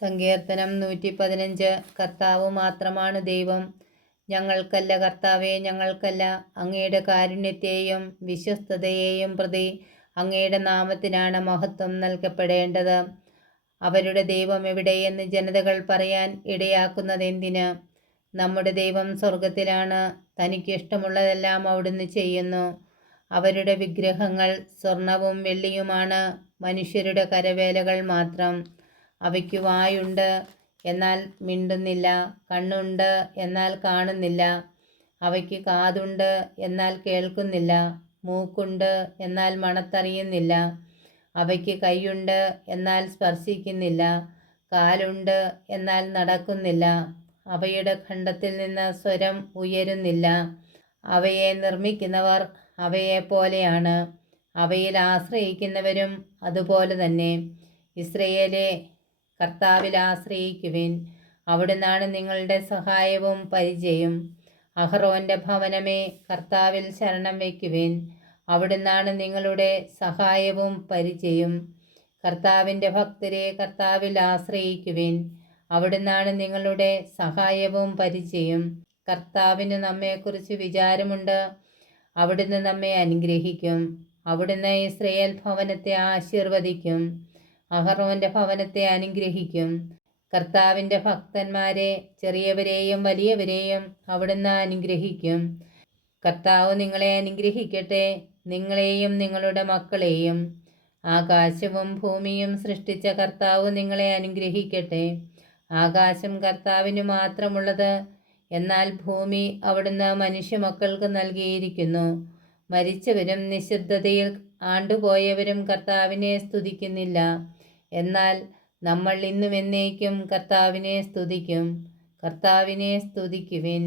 സങ്കീർത്തനം 115. കർത്താവ് മാത്രമാണ് ദൈവം. ഞങ്ങൾക്കല്ല കർത്താവേ, ഞങ്ങൾക്കല്ല. അങ്ങയുടെ കാരുണ്യത്തെയും വിശ്വസ്തതയെയും പ്രതി അങ്ങയുടെ നാമത്തിനാണ് മഹത്വം നൽകപ്പെടേണ്ടത്. അവരുടെ ദൈവം എവിടെയെന്ന് ജനതകൾ പറയാൻ ഇടയാക്കുന്നതെന്തിന്? നമ്മുടെ ദൈവം സ്വർഗത്തിലാണ്. തനിക്ക് ഇഷ്ടമുള്ളതെല്ലാം അവിടുന്ന് ചെയ്യുന്നു. അവരുടെ വിഗ്രഹങ്ങൾ സ്വർണവും വെള്ളിയുമാണ്, മനുഷ്യരുടെ കരവേലകൾ മാത്രം. അവയ്ക്ക് വായുണ്ട്, എന്നാൽ മിണ്ടുന്നില്ല. കണ്ണുണ്ട്, എന്നാൽ കാണുന്നില്ല. അവയ്ക്ക് കാതുണ്ട്, എന്നാൽ കേൾക്കുന്നില്ല. മൂക്കുണ്ട്, എന്നാൽ മണത്തറിയുന്നില്ല. അവയ്ക്ക് കൈയുണ്ട്, എന്നാൽ സ്പർശിക്കുന്നില്ല. കാലുണ്ട്, എന്നാൽ നടക്കുന്നില്ല. അവയുടെ ഖണ്ഡത്തിൽ നിന്ന് സ്വരം ഉയരുന്നില്ല. അവയെ നിർമ്മിക്കുന്നവർ അവയെപ്പോലെയാണ്, അവയിൽ ആശ്രയിക്കുന്നവരും അതുപോലെ തന്നെ. ഇസ്രയേലേ, കർത്താവിൽ ആശ്രയിക്കുവിൻ. അവിടുന്നാണ് നിങ്ങളുടെ സഹായവും പരിചയും. അഹറോന്റെ ഭവനമേ, കർത്താവിൽ ശരണം വയ്ക്കുവിൻ. അവിടുന്നാണ് നിങ്ങളുടെ സഹായവും പരിചയും. കർത്താവിൻ്റെ ഭക്തരെ, കർത്താവിൽ ആശ്രയിക്കുവിൻ. അവിടുന്നാണ് നിങ്ങളുടെ സഹായവും പരിചയും. കർത്താവിന് നമ്മെക്കുറിച്ച് വിചാരമുണ്ട്. അവിടുന്ന് നമ്മെ അനുഗ്രഹിക്കും. അവിടുന്ന് ഇസ്രയേൽ ഭവനത്തെ ആശീർവദിക്കും, അഹറോന്റെ ഭവനത്തെ അനുഗ്രഹിക്കും. കർത്താവിൻ്റെ ഭക്തന്മാരെ, ചെറിയവരെയും വലിയവരെയും അവിടുന്ന് അനുഗ്രഹിക്കും. കർത്താവ് നിങ്ങളെ അനുഗ്രഹിക്കട്ടെ, നിങ്ങളെയും നിങ്ങളുടെ മക്കളെയും. ആകാശവും ഭൂമിയും സൃഷ്ടിച്ച കർത്താവ് നിങ്ങളെ അനുഗ്രഹിക്കട്ടെ. ആകാശം കർത്താവിന് മാത്രമുള്ളത്, എന്നാൽ ഭൂമി അവിടുന്ന് മനുഷ്യമക്കൾക്ക് നൽകിയിരിക്കുന്നു. മരിച്ചവരും നിശബ്ദതയിൽ ആണ്ടുപോയവരും കർത്താവിനെ സ്തുതിക്കുന്നില്ല. എന്നാൽ നമ്മൾ ഇന്നും എന്നേക്കും കർത്താവിനെ സ്തുതിക്കും. കർത്താവിനെ സ്തുതിക്കുവിൻ.